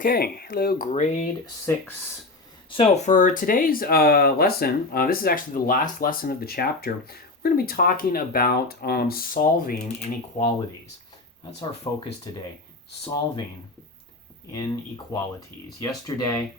Okay, hello grade 6. So for today's lesson, this is actually the last lesson of the chapter. We're going to be talking about solving inequalities. That's our focus today, solving inequalities. Yesterday,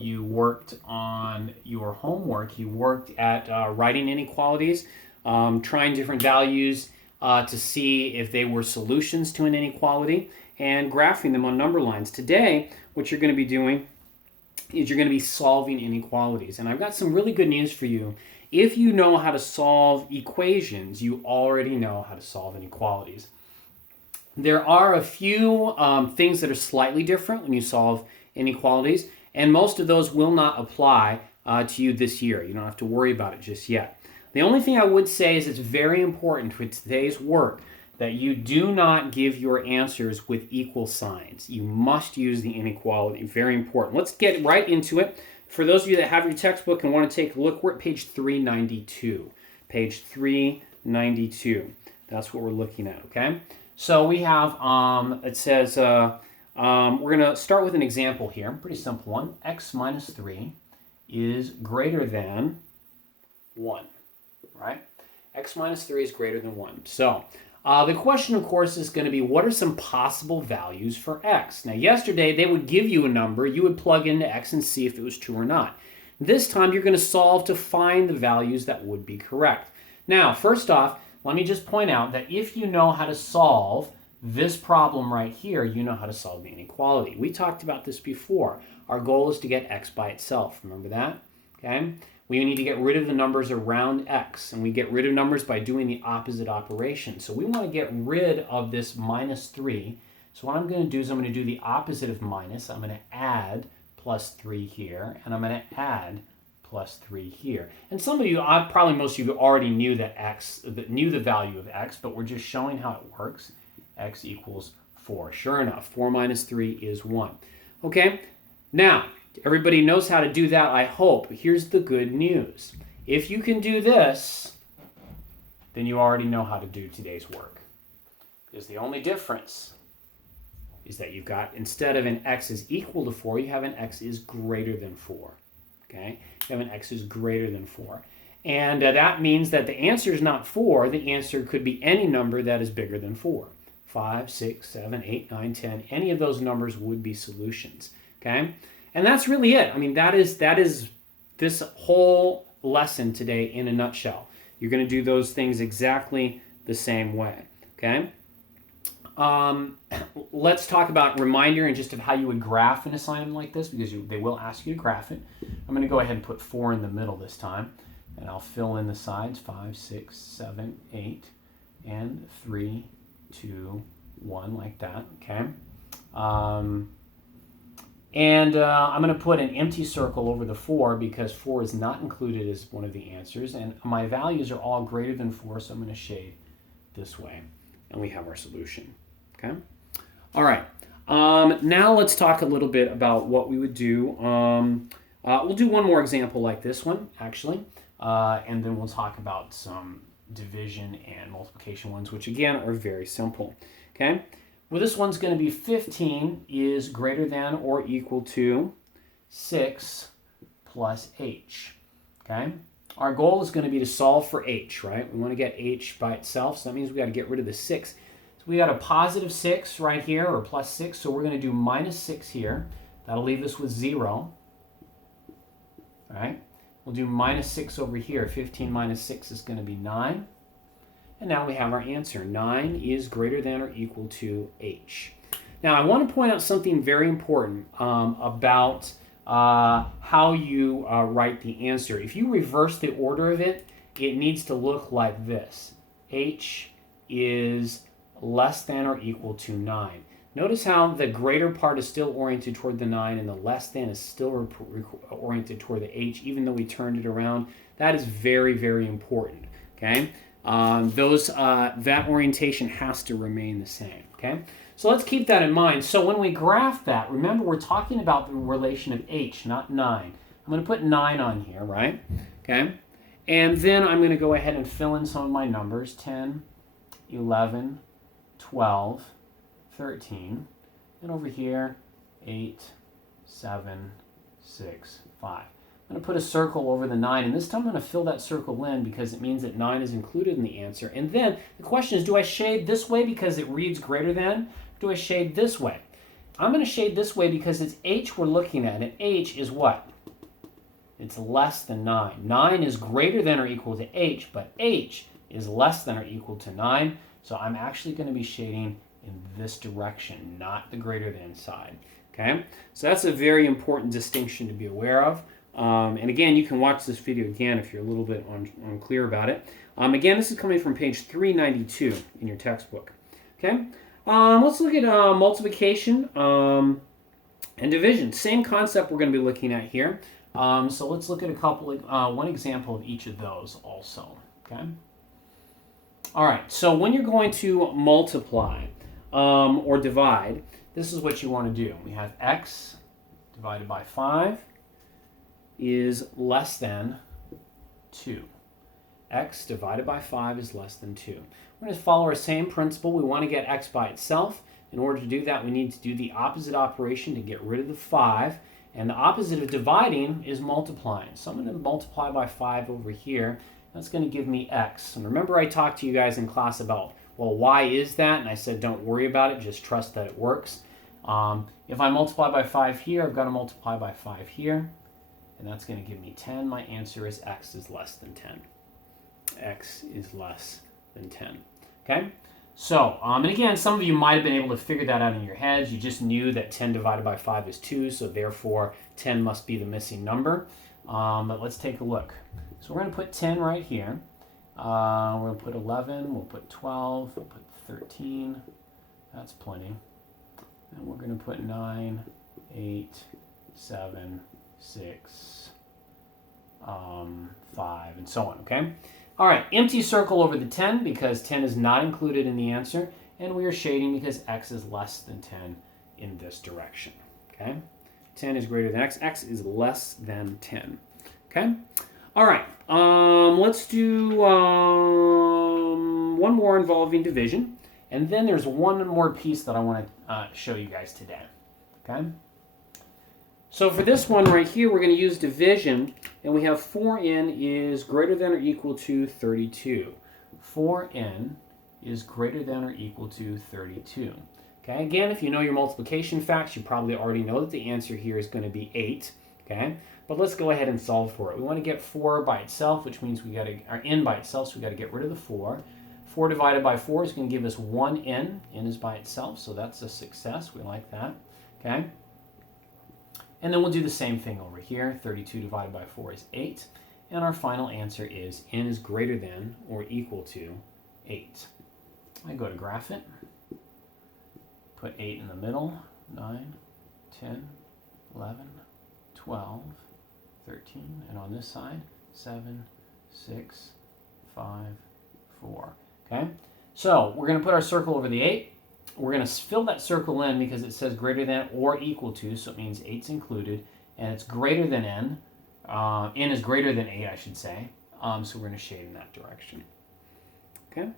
you worked on your homework. You worked at writing inequalities, trying different values to see if they were solutions to an inequality, and graphing them on number lines. Today, what you're going to be doing is you're going to be solving inequalities. And I've got some really good news for you. If you know how to solve equations, you already know how to solve inequalities. There are a few things that are slightly different when you solve inequalities, and most of those will not apply to you this year. You don't have to worry about it just yet. The only thing I would say is it's very important for today's work that you do not give your answers with equal signs. You must use the inequality. Very important. Let's get right into it. For those of you that have your textbook and want to take a look, we're at page 392. Page 392. That's what we're looking at, okay? So we have, it says, we're going to start with an example here. Pretty simple one. X minus 3 is greater than 1, right? X minus 3 is greater than 1. So the question, of course, is going to be, what are some possible values for x? Now, yesterday, they would give you a number. You would plug into x and see if it was true or not. This time, you're going to solve to find the values that would be correct. Now, first off, let me just point out that if you know how to solve this problem right here, you know how to solve the inequality. We talked about this before. Our goal is to get x by itself. Remember that? Okay. We need to get rid of the numbers around x, and we get rid of numbers by doing the opposite operation. So we want to get rid of this minus 3. So what I'm going to do is I'm going to do the opposite of minus. I'm going to add plus 3 here, and I'm going to add plus 3 here. And some of you, probably most of you already knew knew the value of x, but we're just showing how it works. X equals 4. Sure enough, 4 minus 3 is 1. Okay, now, everybody knows how to do that, I hope. Here's the good news. If you can do this, then you already know how to do today's work. Because the only difference is that you've got, instead of an x is equal to 4, you have an x is greater than 4. Okay? You have an x is greater than 4. And that means that the answer is not 4. The answer could be any number that is bigger than 4. 5, 6, 7, 8, 9, 10. Any of those numbers would be solutions. Okay? And that's really it. I mean, that is this whole lesson today in a nutshell. You're going to do those things exactly the same way, okay? Let's talk about reminder and just of how you would graph an assignment like this, because they will ask you to graph it. I'm going to go ahead and put 4 in the middle this time, and I'll fill in the sides, 5, 6, 7, 8, and 3, 2, 1, like that, okay? And I'm going to put an empty circle over the 4 because 4 is not included as one of the answers. And my values are all greater than 4, so I'm going to shade this way. And we have our solution. Okay? All right. Now let's talk a little bit about what we would do. We'll do one more example like this one, actually. And then we'll talk about some division and multiplication ones, which, again, are very simple. Okay? Well, this one's going to be 15 is greater than or equal to 6 plus h, okay? Our goal is going to be to solve for h, right? We want to get h by itself, so that means we got to get rid of the 6. So we got a positive 6 right here, or plus 6, so we're going to do minus 6 here. That'll leave us with 0, all right? We'll do minus 6 over here. 15 minus 6 is going to be 9. And now we have our answer. 9 is greater than or equal to h. Now, I want to point out something very important about how you write the answer. If you reverse the order of it, it needs to look like this. H is less than or equal to 9. Notice how the greater part is still oriented toward the 9 and the less than is still oriented toward the h, even though we turned it around. That is very, very important, okay? That orientation has to remain the same, okay? So let's keep that in mind. So when we graph that, remember we're talking about the relation of h, not 9. I'm going to put 9 on here, right? Okay? And then I'm going to go ahead and fill in some of my numbers, 10, 11, 12, 13, and over here, 8, 7, 6, 5. I'm going to put a circle over the 9, and this time I'm going to fill that circle in because it means that 9 is included in the answer. And then the question is, do I shade this way because it reads greater than? Or do I shade this way? I'm going to shade this way because it's h we're looking at, and h is what? It's less than 9. 9 is greater than or equal to h, but h is less than or equal to 9. So I'm actually going to be shading in this direction, not the greater than side. Okay? So that's a very important distinction to be aware of. And again, you can watch this video again if you're a little bit unclear about it. Again, this is coming from page 392 in your textbook. Okay? Let's look at multiplication and division. Same concept we're going to be looking at here. So let's look at a couple of, one example of each of those also. Okay? All right, so when you're going to multiply or divide, this is what you want to do. We have x divided by 5 is less than 2. X divided by 5 is less than 2. We're going to follow our same principle. We want to get x by itself. In order to do that, we need to do the opposite operation to get rid of the 5. And the opposite of dividing is multiplying. So I'm going to multiply by 5 over here. That's going to give me x. And remember I talked to you guys in class about, well, why is that? And I said, don't worry about it. Just trust that it works. If I multiply by 5 here, I've got to multiply by 5 here. And that's going to give me 10. My answer is x is less than 10. X is less than 10. Okay? So, and again, some of you might have been able to figure that out in your heads. You just knew that 10 divided by 5 is 2, so therefore 10 must be the missing number. But let's take a look. So we're going to put 10 right here. We're going to put 11, we'll put 12, we'll put 13. That's plenty. And we're going to put 9, 8, 7, 6, 5, and so on, okay? All right, empty circle over the 10 because 10 is not included in the answer, and we are shading because x is less than 10 in this direction, okay? 10 is greater than x. X is less than 10, okay? All right, let's do one more involving division, and then there's one more piece that I want to show you guys today, okay? So for this one right here, we're going to use division, and we have 4n is greater than or equal to 32. 4n is greater than or equal to 32. Okay, again, if you know your multiplication facts, you probably already know that the answer here is going to be 8. Okay, but let's go ahead and solve for it. We want to get 4 by itself, which means we got to, or n by itself, so we got to get rid of the 4. 4 divided by 4 is going to give us 1n. N is by itself, so that's a success. We like that. Okay. And then we'll do the same thing over here. 32 divided by 4 is 8. And our final answer is n is greater than or equal to 8. I go to graph it. Put 8 in the middle. 9, 10, 11, 12, 13. And on this side, 7, 6, 5, 4. Okay? So we're going to put our circle over the 8. We're going to fill that circle in because it says greater than or equal to, so it means 8's included, and it's greater than n. N is greater than 8, I should say, so we're going to shade in that direction. Okay?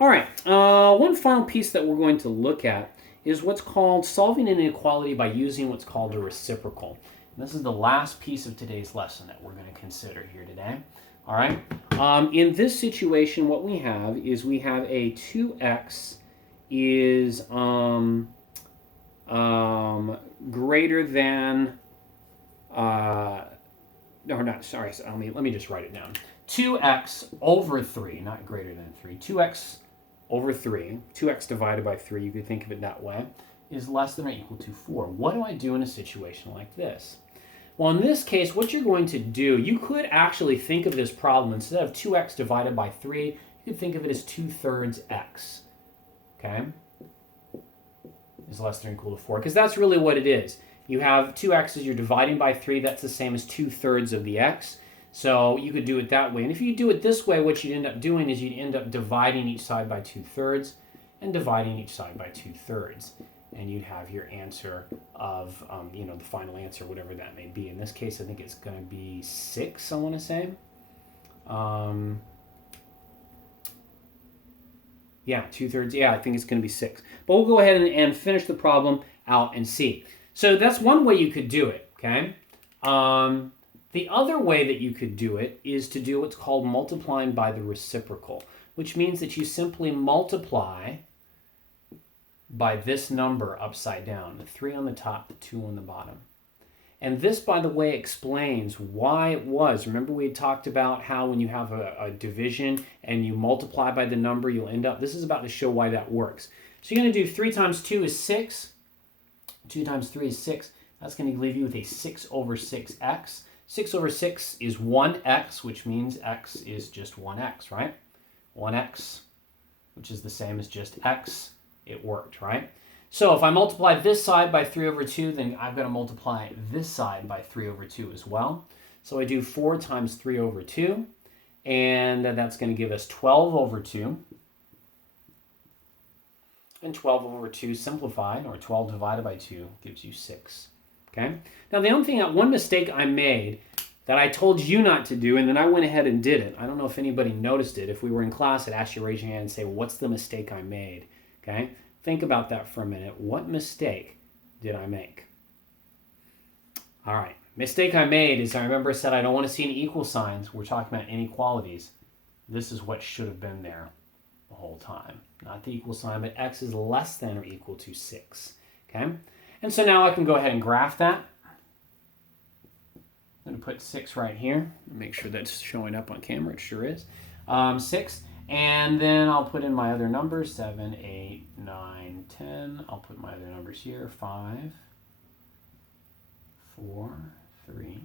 All right, one final piece that we're going to look at is what's called solving an inequality by using what's called a reciprocal. And this is the last piece of today's lesson that we're going to consider here today. All right? In this situation, what we have is we have a 2x is greater than, no, not, sorry, so let me just write it down. 2x over 3, not greater than 3, 2x over 3, 2x divided by 3, you could think of it that way, is less than or equal to 4. What do I do in a situation like this? Well, in this case, what you're going to do, you could actually think of this problem, instead of 2x divided by 3, you could think of it as 2/3 x. Okay, is less than or equal to 4, because that's really what it is. You have 2x's, you're dividing by 3, that's the same as 2/3 of the x. So you could do it that way. And if you do it this way, what you'd end up doing is you'd end up dividing each side by 2/3 and dividing each side by 2/3. And you'd have your answer of, the final answer, whatever that may be. In this case, I think it's going to be 6, I want to say. Yeah, 2/3. Yeah, I think it's going to be 6. But we'll go ahead and finish the problem out and see. So that's one way you could do it, okay? The other way that you could do it is to do what's called multiplying by the reciprocal, which means that you simply multiply by this number upside down, the 3 on the top, the 2 on the bottom. And this, by the way, explains why it was. Remember we had talked about how when you have a division and you multiply by the number, you'll end up, this is about to show why that works. So you're going to do 3 times 2 is 6. 2 times 3 is 6. That's going to leave you with a 6 over 6x. 6 over 6 is 1x, which means x is just 1x, right? 1x, which is the same as just x. It worked, right? So if I multiply this side by 3 over 2, then I've got to multiply this side by 3 over 2 as well. So I do 4 times 3 over 2, and that's going to give us 12 over 2. And 12 over 2 simplified, or 12 divided by 2, gives you 6. Okay? Now, the only thing, one mistake I made that I told you not to do, and then I went ahead and did it. I don't know if anybody noticed it. If we were in class, I'd ask you to raise your hand and say, what's the mistake I made? Okay? Think about that for a minute. What mistake did I make? All right. Mistake I made is I remember I said I don't want to see any equal signs. We're talking about inequalities. This is what should have been there the whole time. Not the equal sign, but x is less than or equal to 6. Okay? And so now I can go ahead and graph that. I'm going to put 6 right here. Make sure that's showing up on camera. It sure is. 6. And then I'll put in my other numbers, 7, 8, 9, 10. I'll put my other numbers here, 5, 4, 3.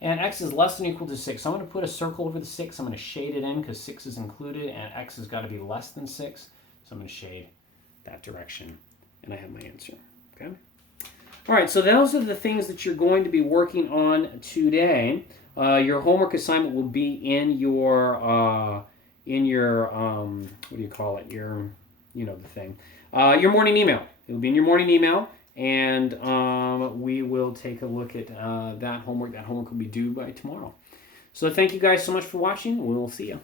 And x is less than or equal to 6. So I'm going to put a circle over the 6. I'm going to shade it in because 6 is included, and x has got to be less than 6. So I'm going to shade that direction, and I have my answer. Okay. All right, so those are the things that you're going to be working on today. Your homework assignment will be in your what do you call it? Your, the thing. Your morning email. It will be in your morning email, and we will take a look at that homework. That homework will be due by tomorrow. So thank you guys so much for watching. We will see you.